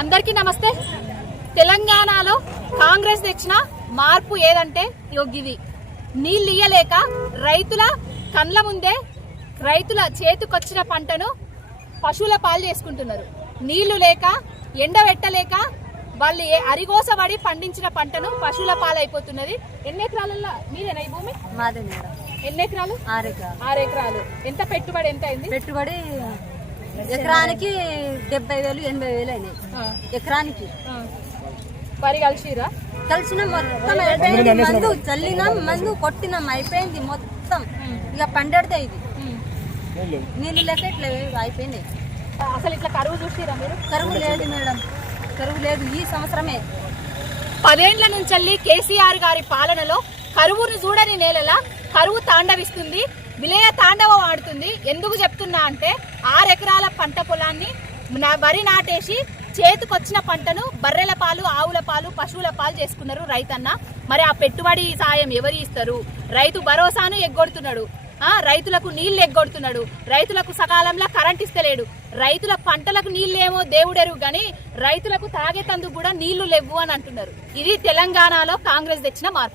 అందరికీ నమస్తే. తెలంగాణలో కాంగ్రెస్ తెచ్చిన మార్పు ఏదంటే యోగిది. నీళ్ళు ఇయ్యలేక రైతుల కండ్ల ముందే రైతుల చేతికొచ్చిన పంటను పశువుల పాలు చేసుకుంటున్నారు. నీళ్లు లేక ఎండబెట్టలేక వాళ్ళు అరిగోసబడి పండించిన పంటను పశువుల పాలు అయిపోతున్నది. ఎన్ని ఎకరాలలో మీదేనా ఈ భూమి? మాదే మేడం. ఎన్ని ఎకరాలు? 6 ఎకరాలు. 6 ఎకరాలు. ఎంత పెట్టుబడి ఎంత అయింది? పెట్టుబడి ఎకరానికి 70,000 80,000 అయినాయి. ఎకరానికి వరి కలిసిరా? కలిసిన మొత్తం అయిపోయింది. మందు చల్లినాం, మందు కొట్టినాం, అయిపోయింది మొత్తం. ఇక పండేదే ఇది. నీళ్ళు లేక ఇట్లా అయిపోయినాయి. అసలు ఇట్లా కరువు చూసిరా మీరు? కరువు లేదు మేడం, కరువు లేదు. ఈ సంవత్సరమే 10 ఏళ్ల నుంచి కేసీఆర్ గారి పాలనలో కరువును చూడని నేలలా కరువు తాండవిస్తుంది, విలయ తాండవం ఆడుతుంది. ఎందుకు చెప్తున్నా అంటే 6 ఎకరాల పంట పొలాన్ని వరి నాటేసి చేతికొచ్చిన పంటను బర్రెల పాలు, ఆవుల పాలు, పశువుల పాలు చేసుకున్నారు రైతన్న. మరి ఆ పెట్టుబడి సాయం ఎవరు ఇస్తారు? రైతు భరోసాను ఎగ్గొడుతున్నాడు, రైతులకు నీళ్లు ఎగ్గొడుతున్నాడు, రైతులకు సకాలంలో కరెంట్ ఇస్తలేడు. రైతుల పంటలకు నీళ్ళేమో దేవుడెరుగు గాని రైతులకు తాగేతందుకు కూడా నీళ్లు లేవు అని అంటున్నారు. ఇది తెలంగాణలో కాంగ్రెస్ తెచ్చిన మార్పు.